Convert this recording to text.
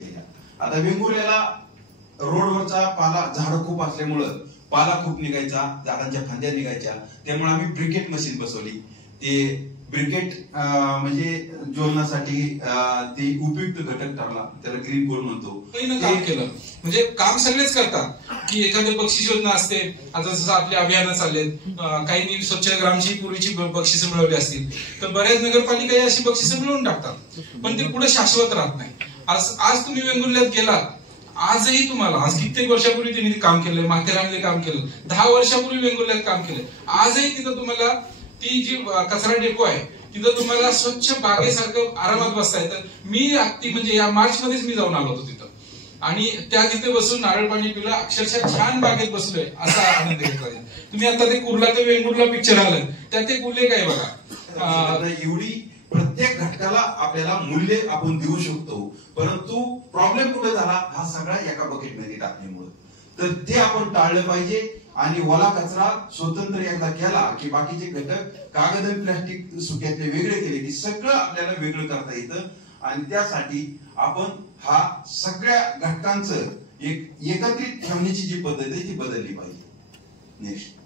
आता वेंगुर्ल्याला रोडवरचा पाला झाड खूप असल्यामुळं पाला खूप निघायचा, झाडांच्या फांद्या निघायच्या, त्यामुळे आम्ही ब्रिकेट मशीन बसवली. ते ब्रिकेट म्हणजे ज्वलनासाठी ते उपयुक्त घटक ठरला, त्याला ग्रीन कोल म्हणतो. काम केलं म्हणजे काम सगळेच करतात की एखादे बक्षीस योजना असते. आता जसं आपले अभियान चाललेत, काही स्वच्छ ग्रामची पूर्वीची बक्षिसं मिळवली असतील तर बऱ्याच नगरपालिका अशी बक्षिसं मिळवून टाकतात, पण ते पुढे शाश्वत राहत नाही. आज तुम्ही वेंगुर्ल्यात गेलात, आजही तुम्हाला आज कित्येक वर्षापूर्वी त्यांनी काम केलंय, माथेरानले काम केलं, 10 वर्षापूर्वी वेंगुर्ल्यात काम केलंय. आजही तिथं तुम्हाला ती जी कचरा डेपो आहे तिथं तुम्हाला स्वच्छ बागेसारखं आरामात बसता येतं. मी अगदी म्हणजे या मार्च मध्येच मी जाऊन आलो होतो तिथं आणि त्या तिथे बसून नारळ पाणी पिलं, अक्षरशः छान बागेत बसलोय असा आनंद घेतला. तुम्ही आता ते कुर्ला ते वेंगुर्ला पिक्चर आलं त्यात ते बोलले काय बघा, एवढी प्रत्येक घटकाला आपल्याला मूल्य आपण देऊ शकतो, परंतु प्रॉब्लेम कुठे झाला, हा सगळा एका बकेटमध्ये टाकण्यामुळे. तर ते आपण टाळलं पाहिजे आणि ओला कचरा स्वतंत्र एकदा केला की बाकीचे घटक कागद आणि प्लास्टिक सुक्यातले वेगळे केले की सगळं आपल्याला वेगळं करता येतं. आणि त्यासाठी आपण हा सगळ्या घटकांचं एक एकत्रित ठेवण्याची जी पद्धत आहे ती बदलली पाहिजे. नेक्स्ट